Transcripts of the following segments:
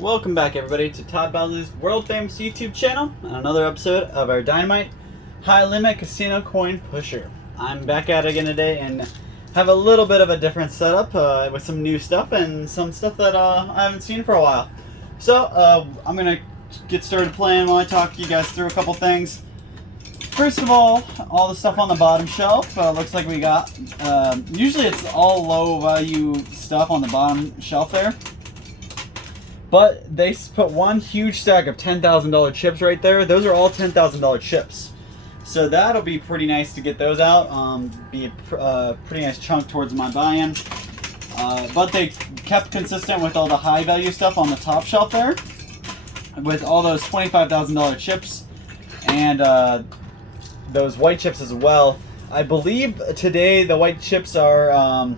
Welcome back, everybody, to Todd Bodley's world famous YouTube channel and another episode of our Dynamite High Limit Casino Coin Pusher. I'm back at it again today and have a little bit of a different setup with some new stuff and some stuff that I haven't seen for a while. So I'm gonna get started playing while I talk you guys through a couple things. First of all the stuff on the bottom shelf looks like we got. Usually it's all low value stuff on the bottom shelf there. But they put one huge stack of $10,000 chips right there. Those are all $10,000 chips. So that'll be pretty nice to get those out. Be a pretty nice chunk towards my buy-in. But they kept consistent with all the high value stuff on the top shelf there. With all those $25,000 chips. And those white chips as well. I believe today the white chips are...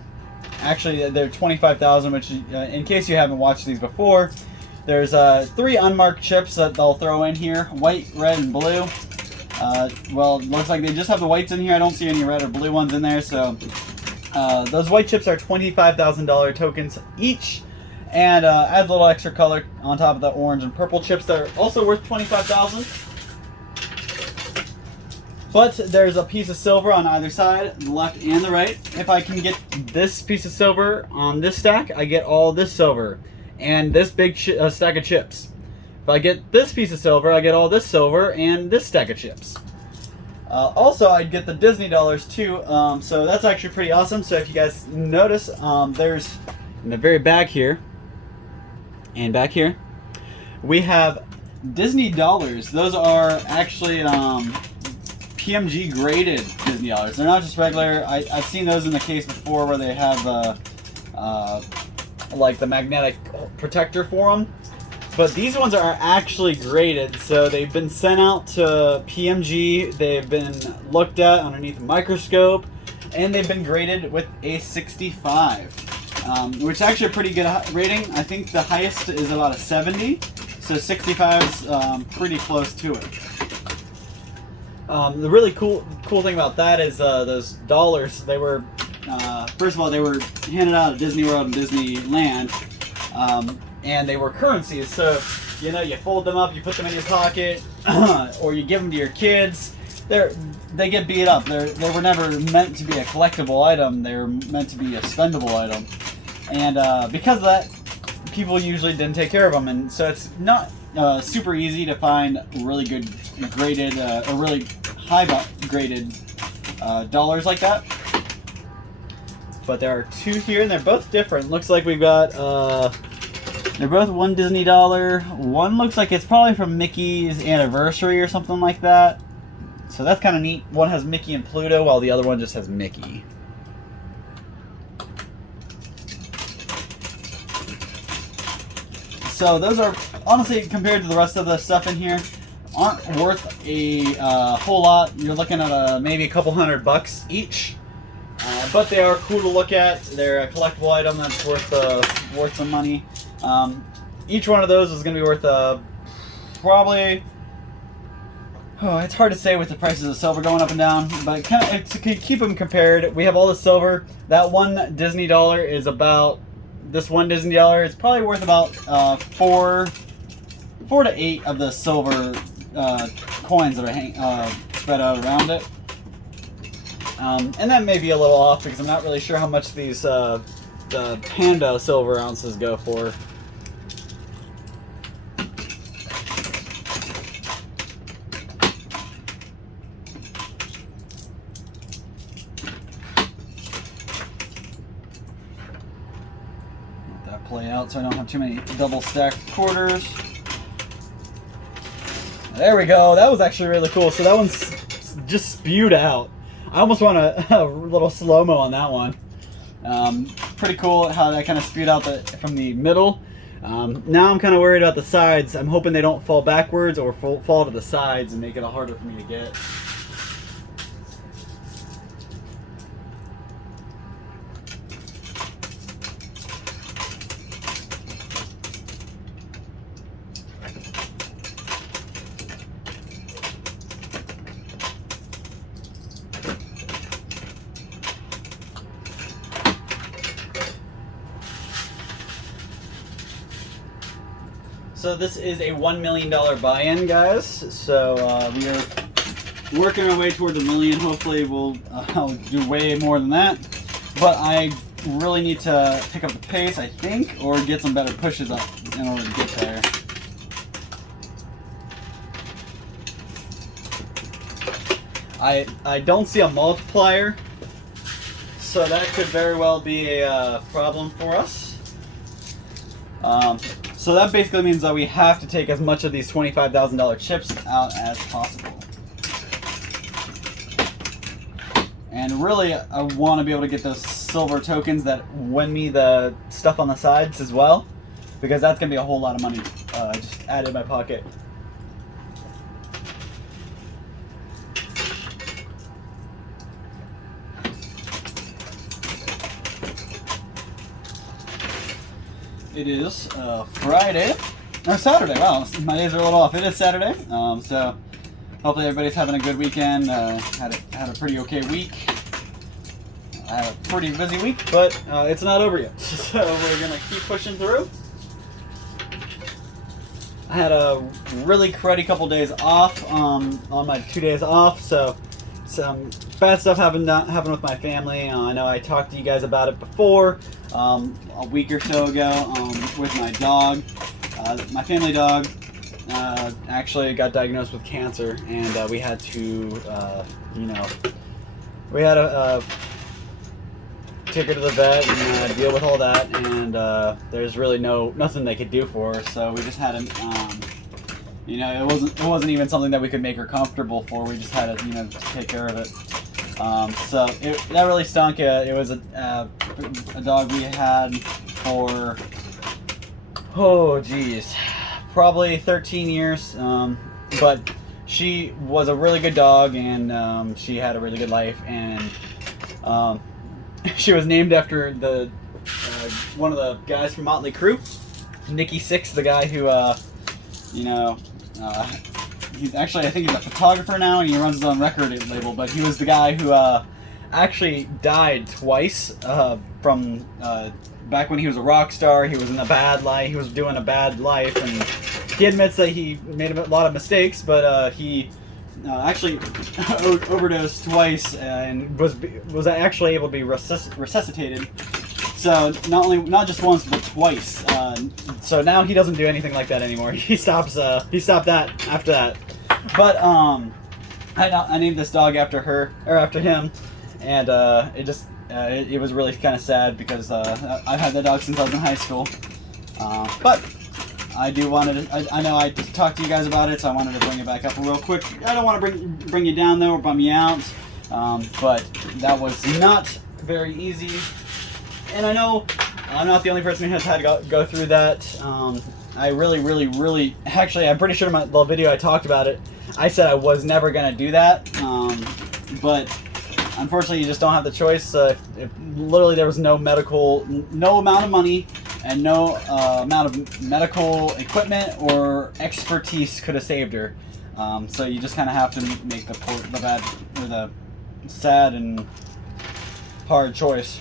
actually, they're 25,000, which, in case you haven't watched these before, there's 3 unmarked chips that they'll throw in here: white, red, and blue. Well, it looks like they just have the whites in here. I don't see any red or blue ones in there. So those white chips are $25,000 tokens each, and adds a little extra color on top of the orange and purple chips that are also worth $25,000. But there's a piece of silver on either side, the left and the right. If I can get this piece of silver on this stack, I get all this silver and this big stack of chips. If I get this piece of silver, I get all this silver and this stack of chips. Also, I'd get the Disney dollars too, so that's actually pretty awesome. So if you guys notice, there's in the very back here and back here, we have Disney dollars. Those are actually... PMG graded Disney dollars. They're not just regular. I've seen those in the case before where they have like the magnetic protector for them. But these ones are actually graded, so they've been sent out to PMG. They've been looked at underneath a microscope, and they've been graded with a 65, which is actually a pretty good rating. I think the highest is about a 70, so 65 is pretty close to it. The really cool thing about that is those dollars. They were first of all, they were handed out at Disney World and Disneyland, and they were currencies. So you fold them up, you put them in your pocket, or you give them to your kids. They get beat up. They were never meant to be a collectible item. They were meant to be a spendable item, and because of that, people usually didn't take care of them, and so it's not super easy to find really good graded or really high graded dollars like that. But there are 2 here, and they're both different. Looks like we've got they're both one Disney dollar. One looks like it's probably from Mickey's anniversary or something like that, so that's kind of neat. One has Mickey and Pluto, while the other one just has Mickey. So those are, honestly, compared to the rest of the stuff in here, aren't worth a whole lot. You're looking at maybe a couple $100 each, but they are cool to look at. They're a collectible item that's worth some money. Each one of those is going to be worth probably. Oh, it's hard to say with the prices of silver going up and down, but kind of to keep them compared, we have all the silver. That one Disney dollar is about. This one Disney dollar is probably worth about 4 to 8 of the silver coins that are spread out around it. And that may be a little off because I'm not really sure how much these the Panda silver ounces go for. Play out so I don't have too many double stacked quarters. There we go. That was actually really cool. So that one's just spewed out. I almost want a little slow-mo on that one. Pretty cool how that kind of spewed out from the middle. Now I'm kind of worried about the sides. I'm hoping they don't fall backwards or fall to the sides and make it harder for me to get. So this is a $1 million buy-in, guys. So we are working our way towards $1 million. Hopefully we'll do way more than that. But I really need to pick up the pace, I think, or get some better pushes up in order to get there. I don't see a multiplier, so that could very well be a problem for us. So that basically means that we have to take as much of these $25,000 chips out as possible. And really, I want to be able to get those silver tokens that win me the stuff on the sides as well, because that's going to be a whole lot of money just added in my pocket. It is Friday, or Saturday. Wow, my days are a little off. It is Saturday, so hopefully everybody's having a good weekend. Had a pretty okay week. I had a pretty busy week, but it's not over yet. So we're gonna keep pushing through. I had a really cruddy couple days off on my 2 days off, so some bad stuff happened with my family. I know I talked to you guys about it before, a week or so ago, with my dog. My family dog actually got diagnosed with cancer, and we had to, take her to the vet and deal with all that, and there's really nothing they could do for her, so we just had to, it wasn't even something that we could make her comfortable for. We just had to, take care of it. So that really stunk. It was a dog we had for, probably 13 years. But she was a really good dog, and she had a really good life, and she was named after the one of the guys from Motley Crue, Nikki Sixx, the guy who he's actually, I think he's a photographer now, and he runs his own record label, but he was the guy who actually died twice from back when he was a rock star. He was in a bad life. He was doing a bad life, and he admits that he made a lot of mistakes, but he actually overdosed twice and was actually able to be resuscitated. So not just once, but twice. So now he doesn't do anything like that anymore. He stopped that after that. But I named this dog after him, and it was really kind of sad because I've had that dog since I was in high school. But I know I talked to you guys about it, so I wanted to bring it back up real quick. I don't want to bring you down though or bum you out, but that was not very easy. And I know I'm not the only person who has had to go through that. I really, actually, I'm pretty sure in the video I talked about it, I said I was never going to do that. But unfortunately, you just don't have the choice. If literally there was no amount of money and no amount of medical equipment or expertise could have saved her. So you just kind of have to make the sad and hard choice.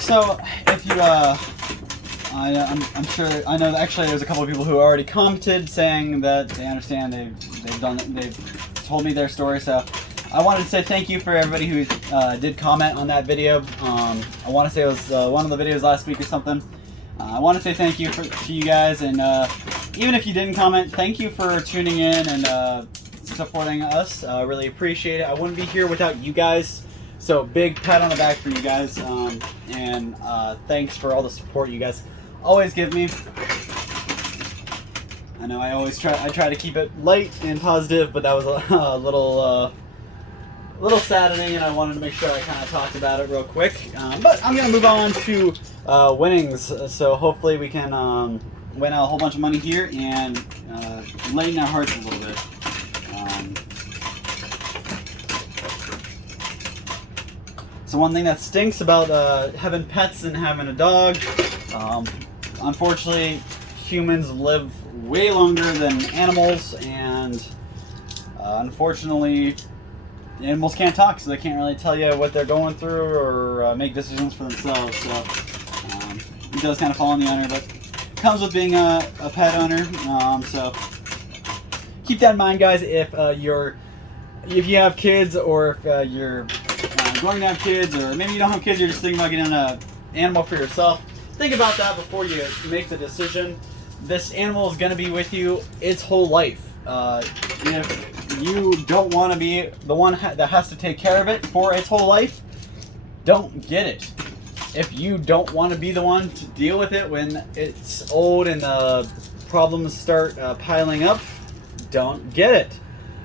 So, if you, I'm sure, I know that actually there's a couple of people who already commented saying that they understand, they've told me their story, so I wanted to say thank you for everybody who did comment on that video. I want to say it was one of the videos last week or something. I want to say thank you to you guys, and even if you didn't comment, thank you for tuning in and supporting us. Really appreciate it. I wouldn't be here without you guys. So big pat on the back for you guys, and thanks for all the support you guys always give me. I know I try to keep it light and positive, but that was a little saddening, and I wanted to make sure I kind of talked about it real quick. But I'm gonna move on to winnings, so hopefully we can win out a whole bunch of money here and lighten our hearts a little bit. So one thing that stinks about having pets and having a dog, unfortunately, humans live way longer than animals, and unfortunately, animals can't talk, so they can't really tell you what they're going through or make decisions for themselves. So it does kind of fall on the owner, but it comes with being a pet owner. So keep that in mind, guys. If you have kids, or if you're going to have kids, or maybe you don't have kids, you're just thinking about getting an animal for yourself, think about that before you make the decision. This animal is going to be with you its whole life. If you don't want to be the one that has to take care of it for its whole life, don't get it. If you don't want to be the one to deal with it when it's old and the problems start piling up, don't get it.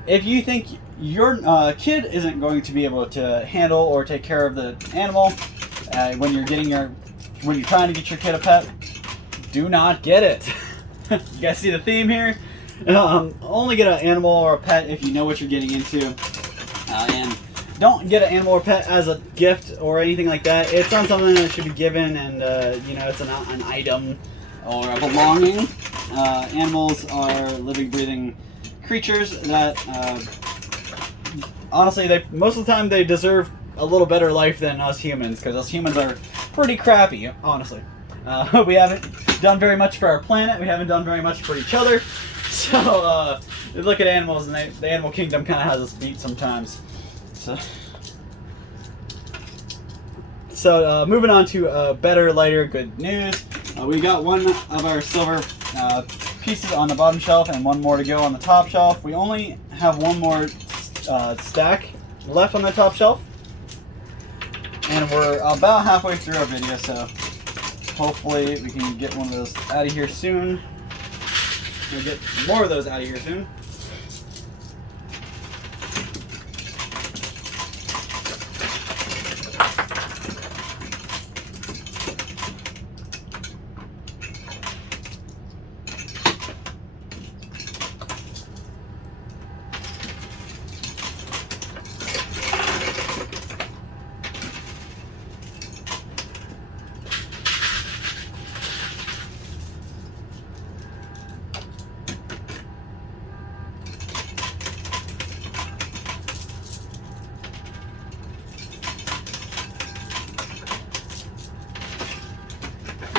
If you think your kid isn't going to be able to handle or take care of the animal when you're trying to get your kid a pet, do not get it. You guys see the theme here? Only get an animal or a pet if you know what you're getting into, and don't get an animal or pet as a gift or anything like that. It's not something that should be given, and it's an item or a belonging. Animals are living, breathing creatures that honestly, most of the time they deserve a little better life than us humans, because us humans are pretty crappy, honestly. We haven't done very much for our planet. We haven't done very much for each other. So look at animals, and the animal kingdom kind of has us beat sometimes. So moving on to better, lighter, good news. We got one of our silver pieces on the bottom shelf and one more to go on the top shelf. We only have one more stack left on the top shelf, and we're about halfway through our video, so hopefully we can get one of those out of here soon. We'll get more of those out of here soon.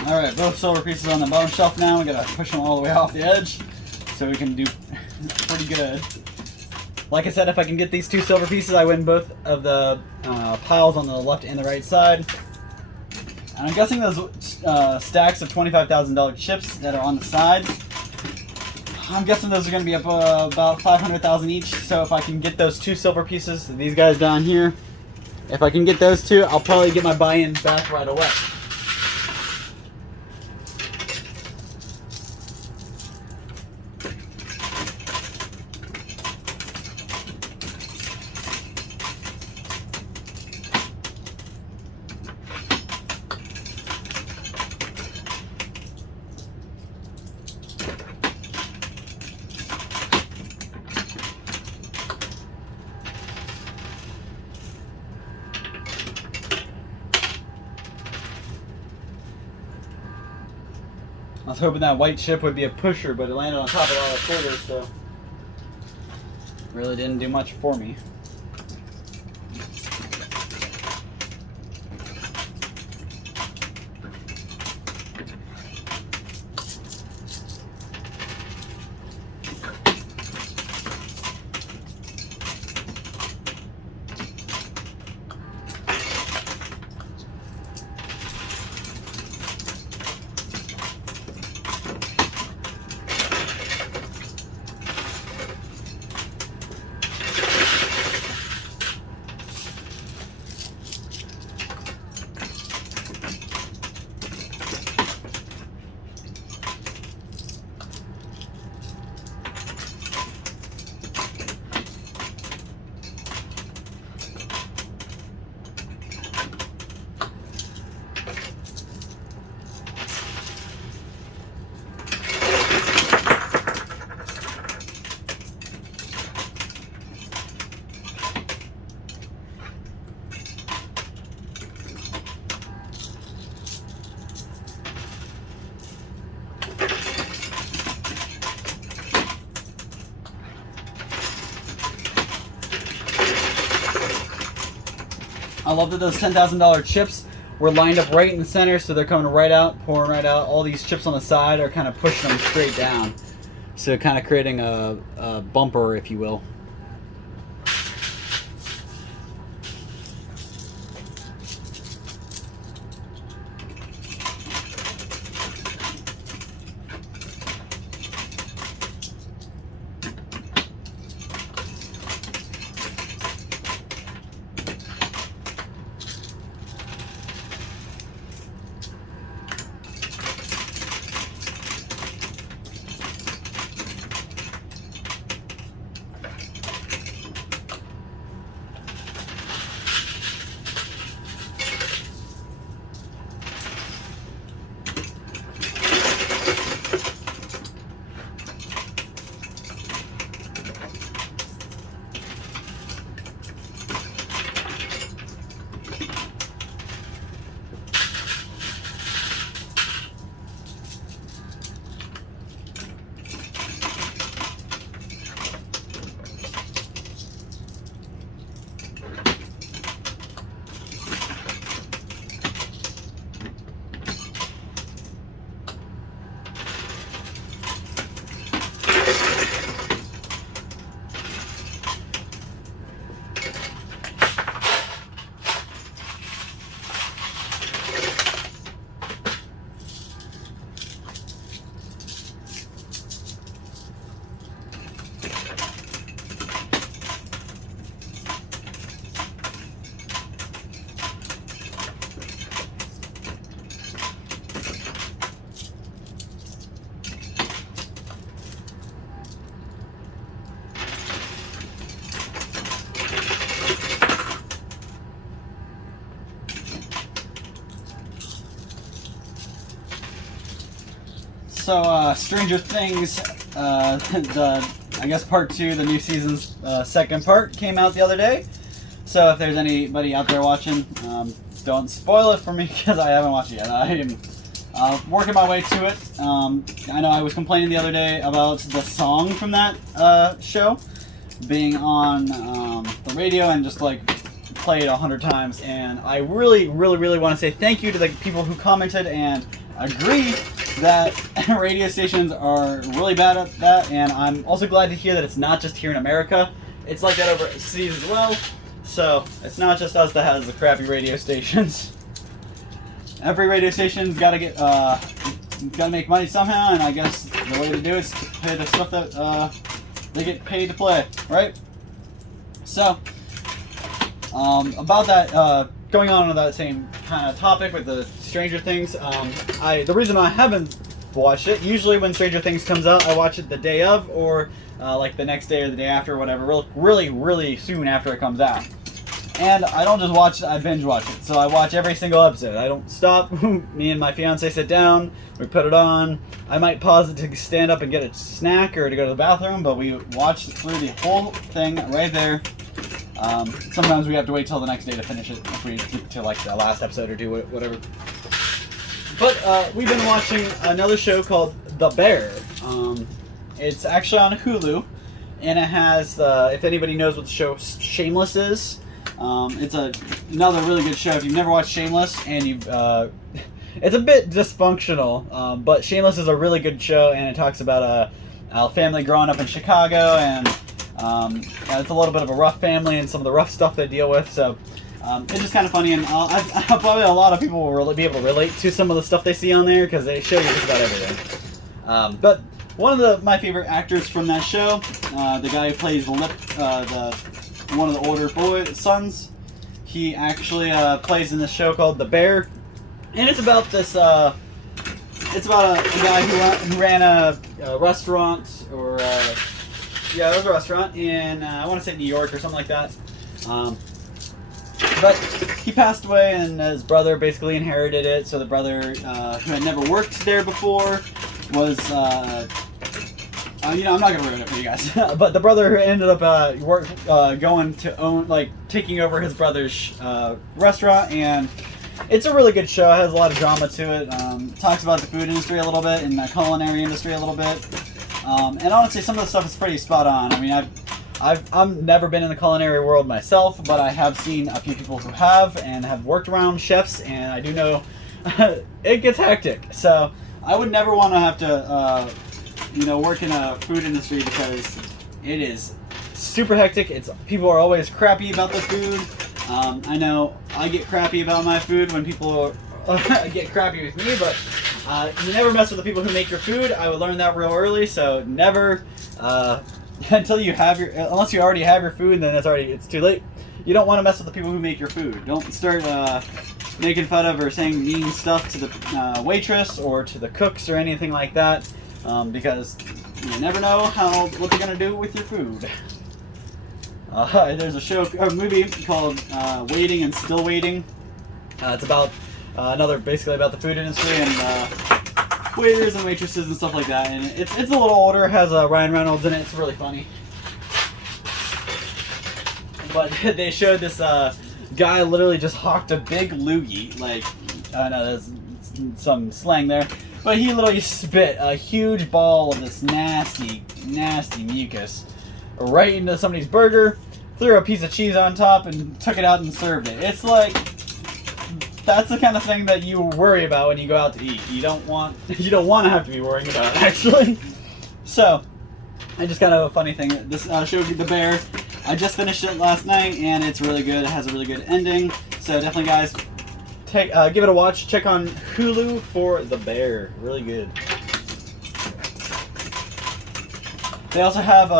Alright, both silver pieces on the bottom shelf now. We gotta push them all the way off the edge so we can do pretty good. Like I said, if I can get these two silver pieces, I win both of the piles on the left and the right side. And I'm guessing those stacks of $25,000 chips that are on the sides, I'm guessing those are going to be up about $500,000 each. So if I can get those two silver pieces, these guys down here, if I can get those two, I'll probably get my buy-in back right away. I was hoping that white chip would be a pusher, but it landed on top of all the quarters, so really didn't do much for me. I love that those $10,000 chips were lined up right in the center, so they're coming right out, pouring right out. All these chips on the side are kind of pushing them straight down, so kind of creating a bumper, if you will. So, Stranger Things, I guess part 2, the new season's second part, came out the other day. So if there's anybody out there watching, don't spoil it for me because I haven't watched it yet. I am working my way to it. I know I was complaining the other day about the song from that show being on the radio and just like played 100 times. And I really want to say thank you to the people who commented and agree that radio stations are really bad at that, and I'm also glad to hear that it's not just here in America. It's like that overseas as well, so it's not just us that has the crappy radio stations. Every radio station's gotta get, gotta make money somehow, and I guess the way to do it is to pay the stuff that they get paid to play, right? So, about that, going on with that same kind of topic with the Stranger Things, the reason I haven't watched it, usually when Stranger Things comes out, I watch it the day of, or like the next day or the day after, or whatever, really soon after it comes out. And I don't just watch it, I binge watch it. So I watch every single episode. I don't stop. Me and my fiance sit down, we put it on. I might pause it to stand up and get a snack or to go to the bathroom, but we watch through the whole thing right there. Sometimes we have to wait till the next day to finish it if we get to like the last episode or do whatever. But we've been watching another show called The Bear. It's actually on Hulu, and it has, if anybody knows what the show Shameless is, it's another really good show. If you've never watched Shameless and you've, it's a bit dysfunctional, but Shameless is a really good show, and it talks about a family growing up in Chicago, and it's a little bit of a rough family and some of the rough stuff they deal with. So it's just kind of funny, and probably a lot of people will really be able to relate to some of the stuff they see on there because they show you just about everything. But one of my favorite actors from that show, the guy who plays one of the older sons, he actually plays in this show called The Bear, and it's about this. It's about a guy who ran a restaurant, or yeah, it was a restaurant in I want to say New York or something like that. But he passed away, and his brother basically inherited it. So the brother, who had never worked there before, was, I'm not gonna ruin it for you guys. But the brother who ended up going to own, like, taking over his brother's restaurant, and it's a really good show. It has a lot of drama to it. Talks about the food industry a little bit and the culinary industry a little bit. And honestly, some of the stuff is pretty spot on. I mean, I've never been in the culinary world myself, but I have seen a few people who have and have worked around chefs, and I do know it gets hectic. So I would never want to have to, work in a food industry because it is super hectic. People are always crappy about the food. I know I get crappy about my food when people get crappy with me, but you never mess with the people who make your food. I would learn that real early, so never until you have unless you already have your food, then it's too late. You don't want to mess with the people who make your food. Don't start making fun of or saying mean stuff to the waitress or to the cooks or anything like that, because you never know what they're gonna do with your food. There's a movie called Waiting and Still Waiting. It's about basically about the food industry and waiters and waitresses and stuff like that. And it's a little older. It has Ryan Reynolds in it. It's really funny. But they showed this guy literally just hawked a big loogie. Like, I know there's some slang there, but he literally spit a huge ball of this nasty, nasty mucus right into somebody's burger, threw a piece of cheese on top, and took it out and served it. It's like, that's the kind of thing that you worry about when you go out to eat. You don't want to have to be worrying about it, actually. So, I just kind of a funny thing. This Shogi the Bear. I just finished it last night, and it's really good. It has a really good ending. So definitely, guys, give it a watch. Check on Hulu for The Bear. Really good. They also have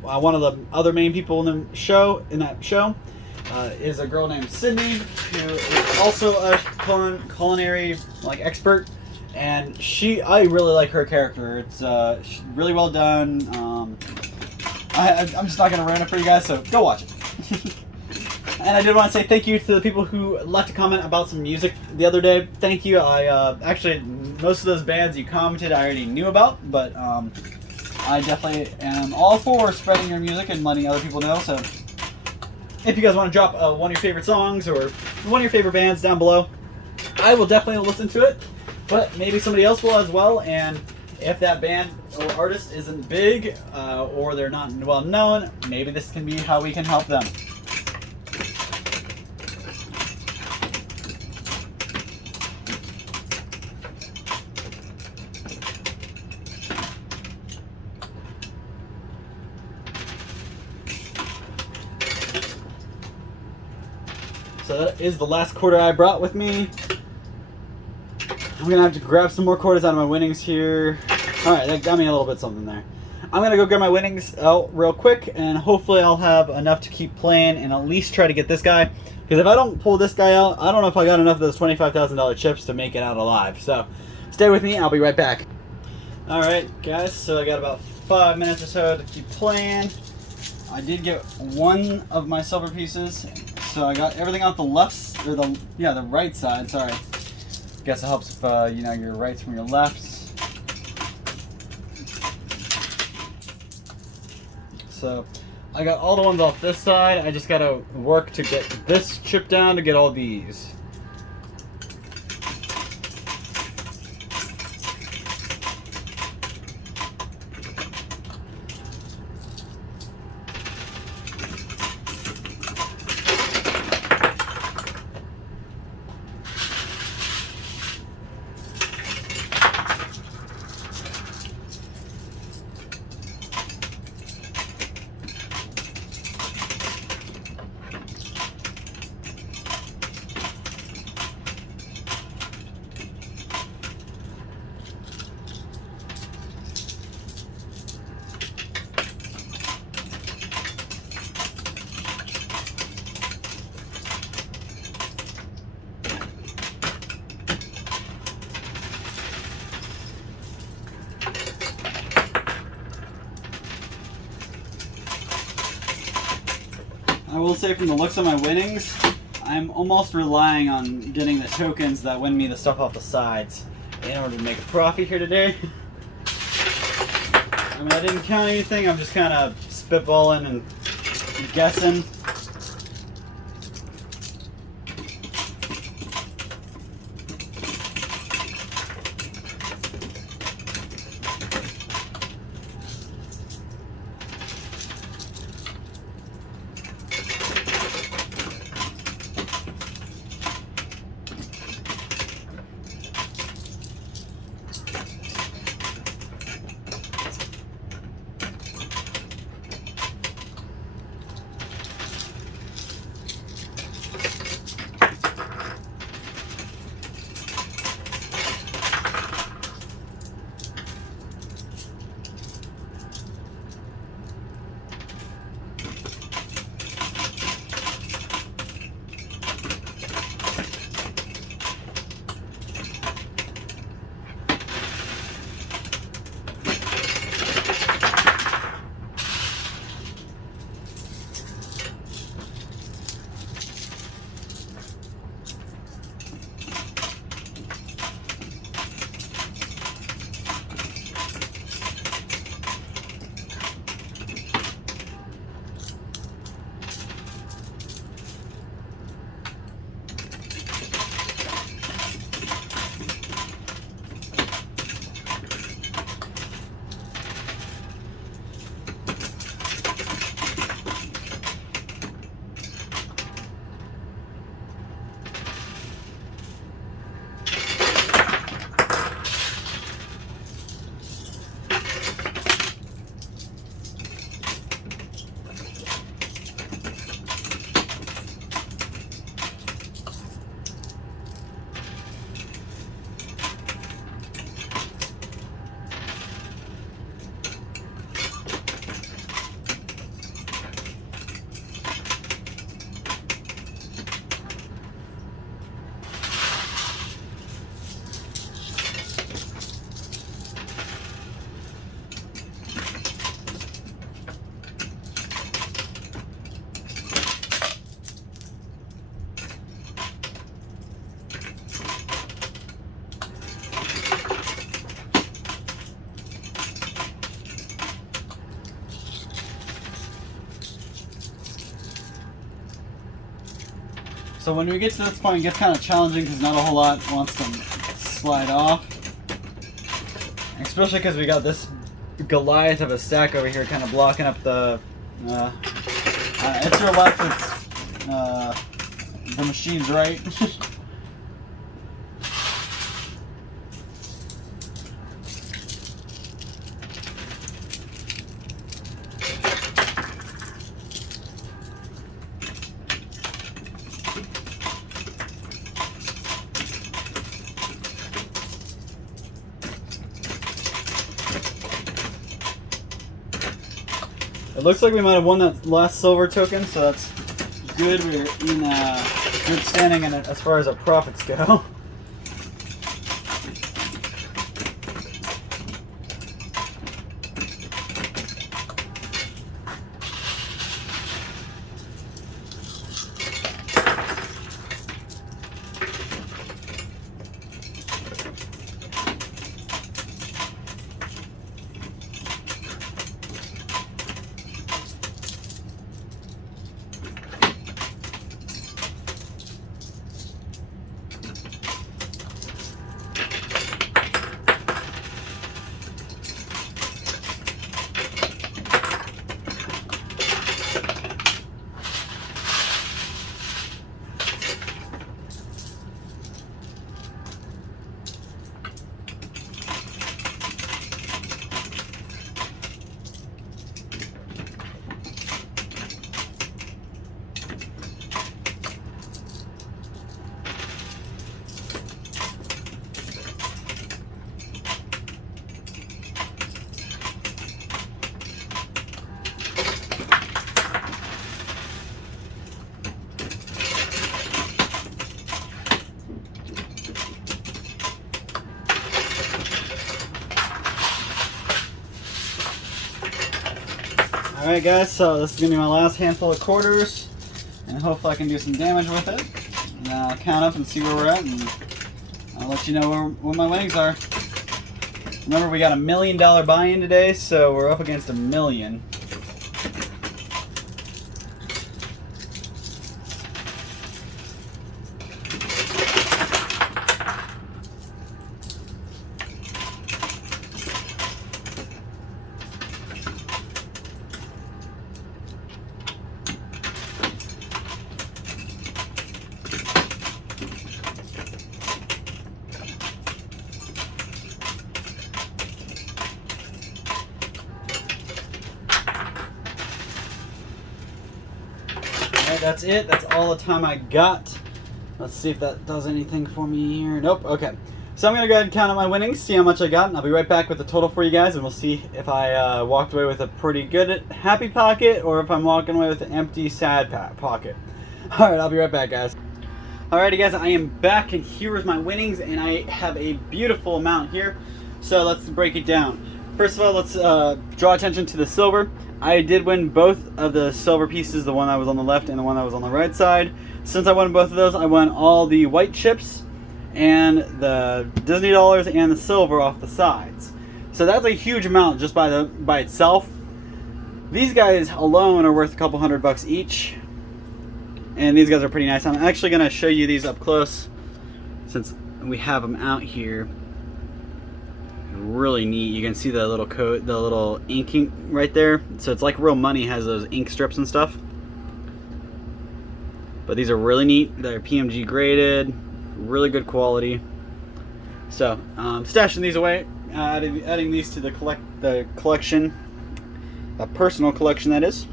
one of the other main people in that show is a girl named Sydney, who is also a culinary expert, and I really like her character. It's really well done. I'm just not going to ruin it for you guys, so go watch it. And I did want to say thank you to the people who left a comment about some music the other day. Thank you. Actually, most of those bands you commented I already knew about, but I definitely am all for spreading your music and letting other people know. So if you guys want to drop one of your favorite songs or one of your favorite bands down below, I will definitely listen to it, but maybe somebody else will as well. And if that band or artist isn't big or they're not well known, maybe this can be how we can help them. So that is the last quarter I brought with me. I'm going to have to grab some more quarters out of my winnings here. Alright, that got me a little bit something there. I'm going to go grab my winnings out real quick, and hopefully I'll have enough to keep playing and at least try to get this guy. Because if I don't pull this guy out, I don't know if I got enough of those $25,000 chips to make it out alive. So stay with me, I'll be right back. Alright guys, so I got about 5 minutes or so to keep playing. I did get one of my silver pieces, so I got everything off the the right side, sorry. Guess it helps if your rights from your lefts. So I got all the ones off this side. I just gotta work to get this chip down to get all these. I will say from the looks of my winnings, I'm almost relying on getting the tokens that win me the stuff off the sides in order to make a profit here today. I mean, I didn't count anything, I'm just kind of spitballing and guessing. So when we get to this point, it gets kind of challenging because not a whole lot wants to slide off. Especially because we got this Goliath of a stack over here kind of blocking up the... it's your left, it's the machine's right. It looks like we might have won that last silver token, so that's good. We're in good standing in it as far as our profits go. Alright guys, so this is going to be my last handful of quarters, and hopefully I can do some damage with it. And then I'll count up and see where we're at, and I'll let you know where my winnings are. Remember, we got $1 million buy-in today, so we're up against $1 million. Alright, that's it. That's all the time I got. Let's see if that does anything for me here. Nope. Okay. So I'm going to go ahead and count out my winnings, see how much I got, and I'll be right back with the total for you guys, and we'll see if I walked away with a pretty good happy pocket or if I'm walking away with an empty sad pocket. Alright, I'll be right back, guys. Alrighty, guys, I am back, and here is my winnings, and I have a beautiful amount here. So let's break it down. First of all, let's draw attention to the silver. I did win both of the silver pieces, the one that was on the left and the one that was on the right side. Since I won both of those, I won all the white chips and the Disney dollars and the silver off the sides. So that's a huge amount just by itself. These guys alone are worth a couple $100 each. And these guys are pretty nice. I'm actually going to show you these up close since we have them out here. Really neat. You can see the little coat, the little inking right there. So it's like real money has those ink strips and stuff. But these are really neat. They're PMG graded, really good quality. So stashing these away, adding these to the collection, a personal collection that is.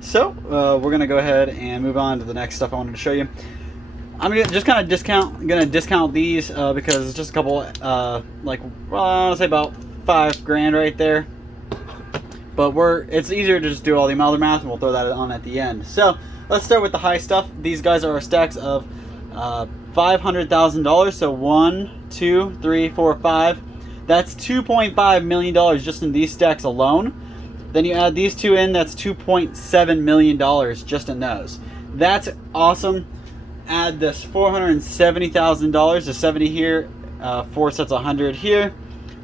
So we're gonna go ahead and move on to the next stuff I wanted to show you. I'm gonna just kind of discount these because it's just a couple, I want to say about $5 right there. But it's easier to just do all the other math, and we'll throw that on at the end. So let's start with the high stuff. These guys are stacks of $500,000. So 1, 2, 3, 4, 5. That's $2.5 million just in these stacks alone. Then you add these two in, that's $2.7 million just in those. That's awesome. Add this $470,000 to 70 here, 4 sets of 100 here.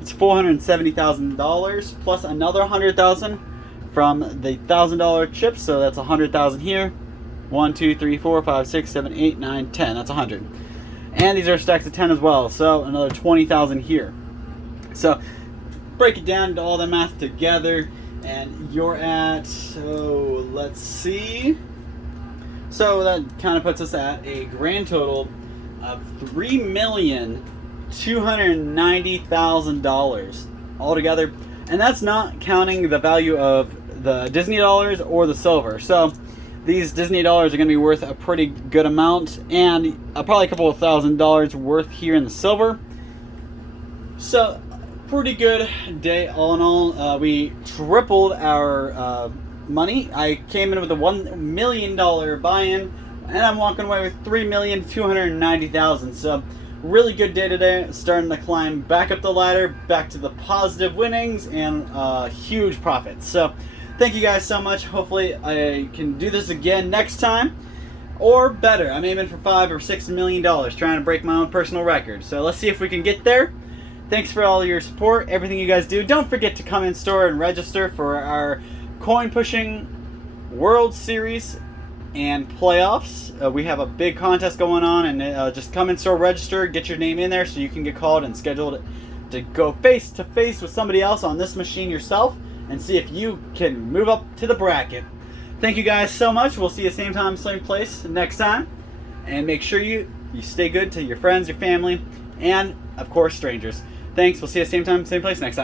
It's $470,000 plus another $100,000 from the $1,000 chips. So that's 100,000 here. 1, 2, 3, 4, 5, 6, 7, 8, 9, 10. That's 100. And these are stacks of 10 as well. So another 20,000 here. So break it down to all the math together, and you're at, so let's see. So that kind of puts us at a grand total of $3,290,000 altogether. And that's not counting the value of the Disney dollars or the silver. So these Disney dollars are going to be worth a pretty good amount, and probably a couple of $1,000s worth here in the silver. So pretty good day all in all. We tripled our money. I came in with a $1 million buy-in, and I'm walking away with $3,290,000. So really good day today. Starting to climb back up the ladder, back to the positive winnings and huge profits. So thank you guys so much. Hopefully I can do this again next time, or better. I'm aiming for $5 or $6 million, trying to break my own personal record. So let's see if we can get there. Thanks for all your support, everything you guys do. Don't forget to come in store and register for our coin pushing World Series and playoffs. We have a big contest going on, and just come in store, register, get your name in there so you can get called and scheduled to go face to face with somebody else on this machine yourself and see if you can move up to the bracket. Thank you guys so much. We'll see you same time, same place next time. And make sure you stay good to your friends, your family, and of course strangers. Thanks. We'll see you same time, same place next time.